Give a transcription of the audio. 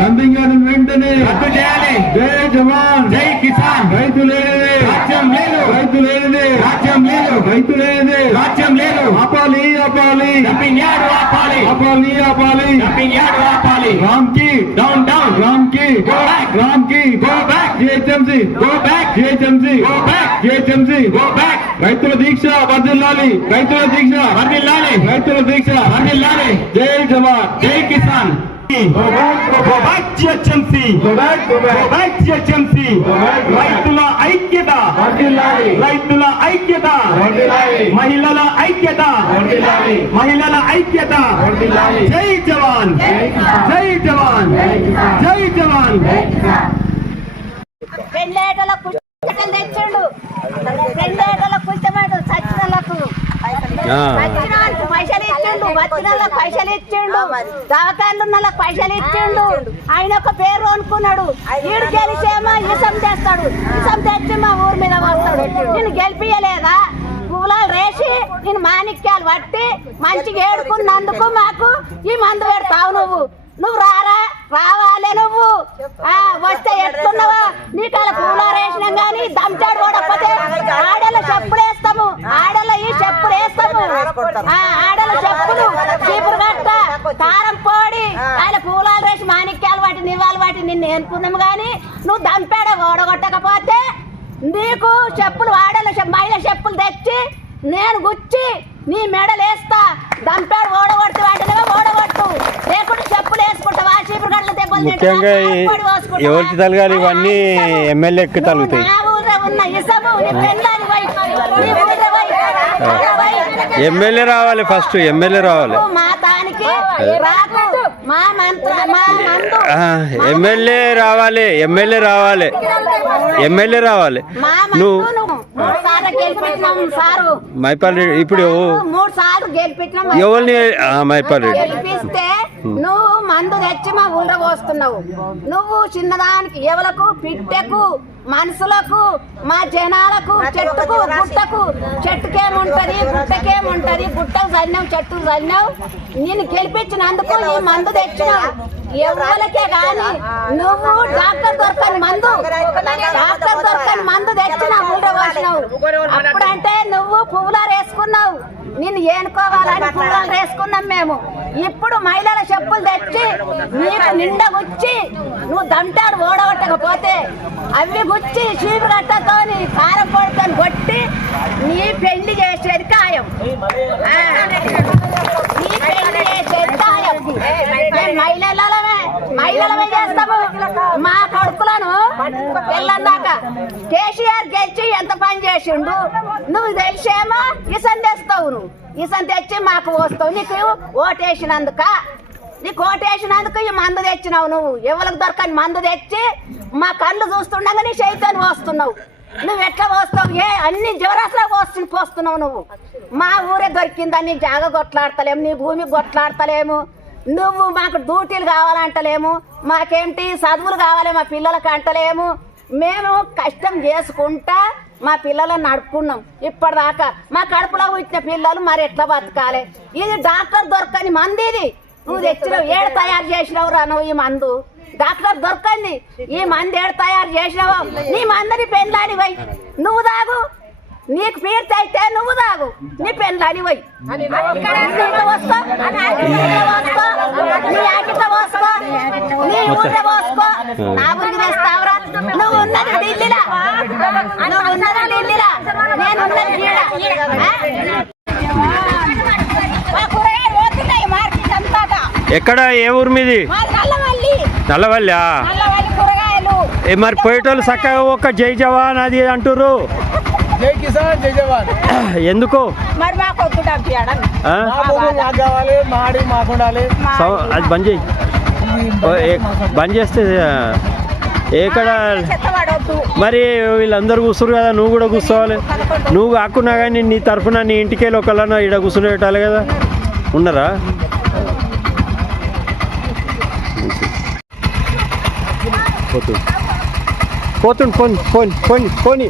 Yard వెంటనే రద్దు చేయాలి. జై జవాన్. జై కిసాన్. రైతు లేనిదే రాజ్యం లేదు. రైతు లేనిదే రాజ్యం లేదు. రైతు లేనిదే రాజ్యం లేదు. ఆపాలి ఆపాలి. డంపింగ్ యార్డ్ ఆపాలి. ఆపాలి ఆపాలి. డంపింగ్ యార్డ్ ఆపాలి. Ramky. Down down. Ramky. Go back. Ramky. Go back. GHMC. Go back. GHMC. Go back. GHMC. Go back రైతుల దీక్ష వర్ధిల్లాలి. రైతుల దీక్ష. వర్దిల్లాలి రైతుల దీక్ష. వర్దిల్లాలి జై జవాన్. జై Kisan Go back, go go back. Back GHMC Go back, go back. Go back GHMC Go back, go back. రైతుల ఐక్యత వర్ధిల్లాలి రైతుల ఐక్యత వర్ధిల్లాలి మహిళల ఐక్యత వర్ధిల్లాలి మహిళల ఐక్యత వర్ధిల్లాలి జై జవాన్ జై జవాన్ జై జవాన్ పైసలు ఇచ్చిండు దవాఖాన్లు ఉన్న పైసలు ఇచ్చిండు ఆయన ఒక పేరు అనుకున్నాడు వీడు గెలిచేమో ఇసం తెస్తాడు ఇసం తెచ్చి మా ఊరి మీద వస్తాడు నేను గెలిపియలేదా పువ్వులాలు రేసి నేను మాణిక్యాలు పట్టి మంచిగా ఏడుకున్నందుకు మాకు ఈ మందు పెడతావు నువ్వు నువ్వు రారా రావాలే నువ్వు ఆ వస్తే ఎట్లున్నావా నీకు అలా పూలా రేసినాం గాని దంచాడు ఓడకపోతే ఆడల చెప్పులు వేస్తాము ఆడల ఈ చెప్పులు వేస్తాము ఆ ఆడల చెప్పులు చీపురు గట్ట కారం పోడి ఆయన పూలాలు రేసి మాణిక్యాలు వాటి నివాళి వాటి నిన్ను ఎన్నుకున్నాము గాని నువ్వు దంపాడ ఓడగొట్టకపోతే నీకు చెప్పులు చెప్- మహిళ చెప్పులు తెచ్చి నేను గుచ్చి నీ మెడలు వేస్తా దంపాడు ఓడగొడుతు వాటిని ఓడగొట్టు లేకుంటే చెప్పులు వేసుకుంటావా చీపురు తింటావా? ముఖ్యంగా? ఎవరికి తలగాలి ఇవన్నీ ఎమ్మెల్యేకి తలుగుతాయి. ఎమ్మెల్యే రావాలి ఫస్ట్ ఎమ్మెల్యే రావాలి ఎమ్మెల్యే రావాలి ఎమ్మెల్యే రావాలి ఎమ్మెల్యే రావాలి. నువ్వు మైపాల్ రెడ్డి ఇప్పుడు ఎవరిని? మైపాల్ రెడ్డి. నువ్వు మందు తెచ్చి మా ఊళ్ళో పోస్తున్నావు. నువ్వు చిన్నదానికి ఎవలకు పిట్టకు మనుషులకు మా జనాలకు చెట్టుకు గుట్టకు చెట్టుకేముంటది గుట్టకేముంటది గుట్టకు చల్లినావు చెట్టుకు చల్లినావు నేను గెలిపించినందుకు ఈ మందు తెచ్చినావు ఎవరికే గాని నువ్వు డాక్టర్ దొరకని మందు డాక్టర్ దొరకని మందు తెచ్చి నా ఊళ్ళో పోసినావు అప్పుడంటే నువ్వు పువ్వులారు వేసుకున్నావు నిన్ను ఏనుకోవాలని పువ్వులారు వేసుకున్నాం మేము. ఇప్పుడు మహిళల చెప్పులు తెచ్చి నీకు నిండా గుచ్చి నువ్వు దంటాడు ఓడగొట్టకపోతే అవి గుచ్చి చీపు గట్టతోని కారం పొడితో కొట్టి నీ పెళ్ళి చేసేది ఖాయం. నీ పెళ్ళి చేసేది ఖాయం. మహిళలమే మహిళలమే చేస్తాము. మా కొడుకులను పిల్లన్నాక కేసీఆర్ గెలిచి ఎంత పని చేసిండు? నువ్వు తెలిసేమో ఇసం తెస్తావు నువ్వు. ఇసం తెచ్చి మాకు వస్తావు. నీకు ఓటేసినందుక ఈ కోటేసినందుకు ఈ మందు తెచ్చినావు నువ్వు. ఎవరికి దొరకని మందు తెచ్చి మా కళ్ళు చూస్తుండగా నీ చేతిని పోస్తున్నావు. నువ్వు ఎట్లా పోస్తావు? ఏ అన్ని జ్వరాసులా పోస్తు పోస్తున్నావు నువ్వు. మా ఊరే దొరికిందని జాగ కొట్లాడతలేము నీ భూమి కొట్లాడతలేము. నువ్వు మాకు డ్యూటీలు కావాలంటలేము మాకేమిటి చదువులు కావాలి మా పిల్లలకి అంటలేము. మేము కష్టం చేసుకుంటా మా పిల్లలను నడుపుకున్నాం. ఇప్పటిదాకా మా కడుపులో పుట్టిన పిల్లలు మరి ఎట్లా బతకాలి? ఇది డాక్టర్ దొరకని మంది ఇది. నువ్వు తెచ్చినావు ఏడు తయారు చేసినావు రా నువ్వు ఈ మందు? డాక్టర్ దొరకంది ఈ మందు ఏడు తయారు చేసినావు? నీ మందని పెళ్ళాని పోయి. నువ్వు దాగు నీకు పీర్తి అయితే నువ్వు దాగు నీ పెళ్ళాని పోయి. నీకు వస్తా, నీకు వస్తా, నీ ఆకిట పోసుకో. నీ ఊళ్ళో పోసుకో. నా ఊరికి తెస్తావురా. నువ్వు ఉన్నది ఢిల్లీలా. నువ్వు ఉన్నది ఢిల్లీలా. నేను ఉన్నది ఎక్కడ ఏ ఊరు మీది? నల్లవల్లి. మరి పోయేటోళ్ళు చక్కగా ఒక జై జవాన్ అది అంటుర్రు. జై కిసాన్ జై జవాన్. ఎందుకు? మరి మాకు మాడి మాకు అది బంద్ చేయి. ఓ, ఏ- బంద్ చేస్తే ఎక్కడ మరి వీళ్ళందరూ కూర్చురు కదా నువ్వు కూడా కూర్చోవాలి. నువ్వు కాకున్నా కానీ నీ తరఫున నీ ఇంటికి వెళ్ళి ఇక్కడ కూర్చుని పెట్టాలి కదా ఉన్నారా? పోతుంది పోతుంది పోని పోని పోని పోని